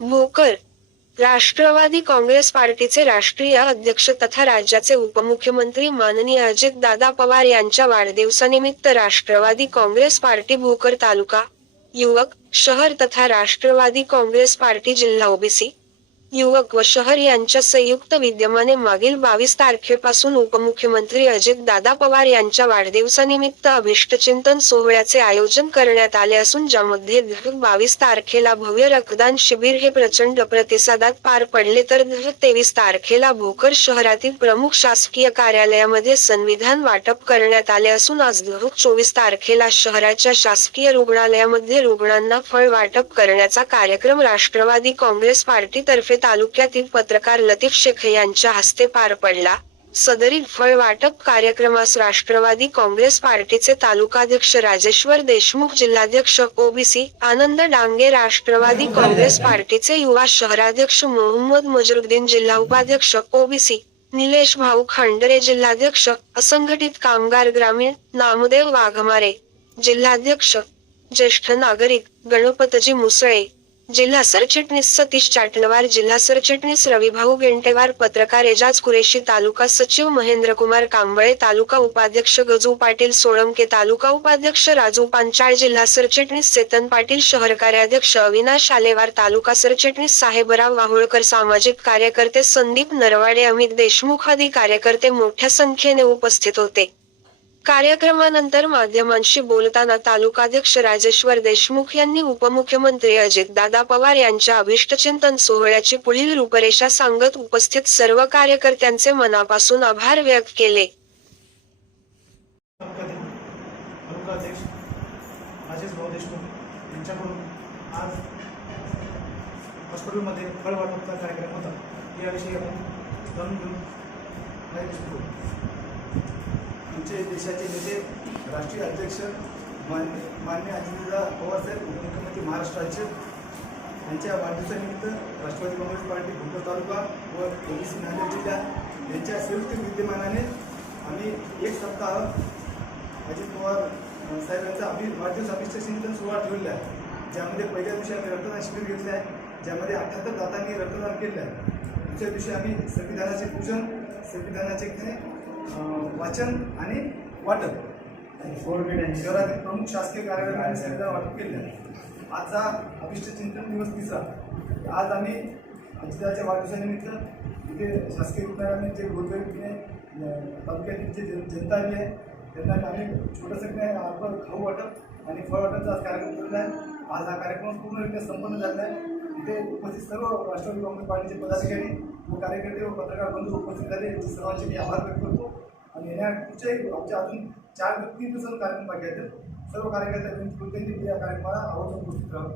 भोकर राष्ट्रवादी काँग्रेस पार्टीचे राष्ट्रीय अध्यक्ष तथा राज्याचे उपमुख्यमंत्री माननीय अजितदादा पवार यांच्या वाढदिवसानिमित्त राष्ट्रवादी काँग्रेस पार्टी भोकर तालुका युवक शहर तथा राष्ट्रवादी काँग्रेस पार्टी जिल्हा ओबीसी युवक व शहर यांच्या संयुक्त विद्यमाने मागील बावीस तारखेपासून उपमुख्यमंत्री अजित दादा पवार यांच्या वाढदिवसानिमित्त अभिष्टचिंतन सोहळ्याचे आयोजन करण्यात आले असून ज्यामध्ये बावीस तारखेला भव्य रक्तदान शिबिर हे प्रचंड प्रतिसादात पार पडले. तर तेवीस तारखेला भोकर शहरातील प्रमुख शासकीय कार्यालयामध्ये संविधान वाटप करण्यात आले असून आज चोवीस तारखेला शहराच्या शासकीय रुग्णालयामध्ये रुग्णांना फळ वाटप करण्याचा कार्यक्रम राष्ट्रवादी काँग्रेस पार्टीतर्फे तालुक्यातील पत्रकार लतीफ शेख यांच्या हस्ते पार पडला. सदरील फळ वाटप कार्यक्रमास राष्ट्रवादी काँग्रेस पार्टीचे तालुकाध्यक्ष राजेश्वर देशमुख जिल्हाध्यक्ष ओबीसी आनंद डांगे राष्ट्रवादी काँग्रेस पार्टीचे युवा शहराध्यक्ष मोहम्मद मजरुद्दीन जिल्हा उपाध्यक्ष ओबीसी निलेश भाऊ खांडरे जिल्हाध्यक्ष असंघटित कामगार ग्रामीण नामदेव वाघमारे जिल्हाध्यक्ष ज्येष्ठ नागरिक गणपतजी मुसळे जिल्हा सरचिटणीस सतीश चाटलवार जिल्हा सरचिटणीस रविभाऊ गेंटेवार पत्रकार एजाज कुरेशी तालुका सचिव महेंद्रकुमार कांबळे तालुका उपाध्यक्ष गजू पाटील सोळंके तालुका उपाध्यक्ष राजू पांचाळ जिल्हा सरचिटणीस चेतन पाटील शहर कार्याध्यक्ष अविनाश आलेवार तालुका सरचिटणीस साहेबराव वाहुळकर सामाजिक कार्यकर्ते संदीप नरवाडे अमित देशमुख आदी कार्यकर्ते मोठ्या संख्येने उपस्थित होते. कार्यक्रमानंतर माध्यमांशी बोलताना तालुकाध्यक्ष राजेश्वर देशमुख यांनी उपमुख्यमंत्री अजितदादा पवार यांच्या अभिष्टचिंतन सोहळ्याची पुढील रूपरेषा सांगत उपस्थित सर्व कार्यकर्त्यांचे मनापासून आभार व्यक्त केले. कार्यक्रम होता. याविषयी आपण आमचे देशाचे नेते राष्ट्रीय अध्यक्ष मान्य मान्य अजितदा पवारसाहेब उपमुख्यमंत्री महाराष्ट्र राज्य. यांच्या वाढदिवसानिमित्त राष्ट्रवादी काँग्रेस पार्टी भोकर तालुका व ओबीसी नांदेड जिल्हा यांच्या संयुक्त विद्यमानाने आम्ही एक सप्ताह अजित पवार साहेबांचा यांचा आम्ही वाढदिवस अभिष्ट सुरुवात सोहळा ठेवलेला आहे. ज्यामध्ये पहिल्या दिवशी आम्ही रक्तदान शिबिर घेतले आहे. ज्यामध्ये अठ्ठ्याहत्तर दातांनी रक्तदान केलं आहे. दुसऱ्या दिवशी आम्ही संविधानाचे पूजन संविधानाचे वाचन आणि वाटप. शहरातील प्रमुख शासकीय कार्यालयामध्ये संविधान वाटप केले. आहे आजचा अभिष्ट चिंतन दिवस तिसरा. आज आम्ही अजिताच्या वाढदिवसानिमित्त इथे शासकीय रुग्णालयाने जे गोरगरिबीने तालुक्यातील जे जनता आली आहे त्यांना आम्ही छोटंसं काय आपण खाऊ वाटप आणि फळ वाटपचा आज कार्यक्रम केलेला आहे. आज हा कार्यक्रम पूर्णरित्या संपन्न झाला आहे. इथे उपस्थित सर्व राष्ट्रवादी काँग्रेस पार्टीचे पदाधिकारी कार्यकर्ते व पत्रकार बंधू उपस्थित झाले. यांचे सर्वांचे मी आभार व्यक्त करतो. आणि येण्या पुढच्याही आमच्या अजून चार तीन दिवसांचा कार्यक्रम बाकी आहेत. सर्व कार्यकर्त्यांनी या कार्यक्रमाला आवर्जून उपस्थित राहून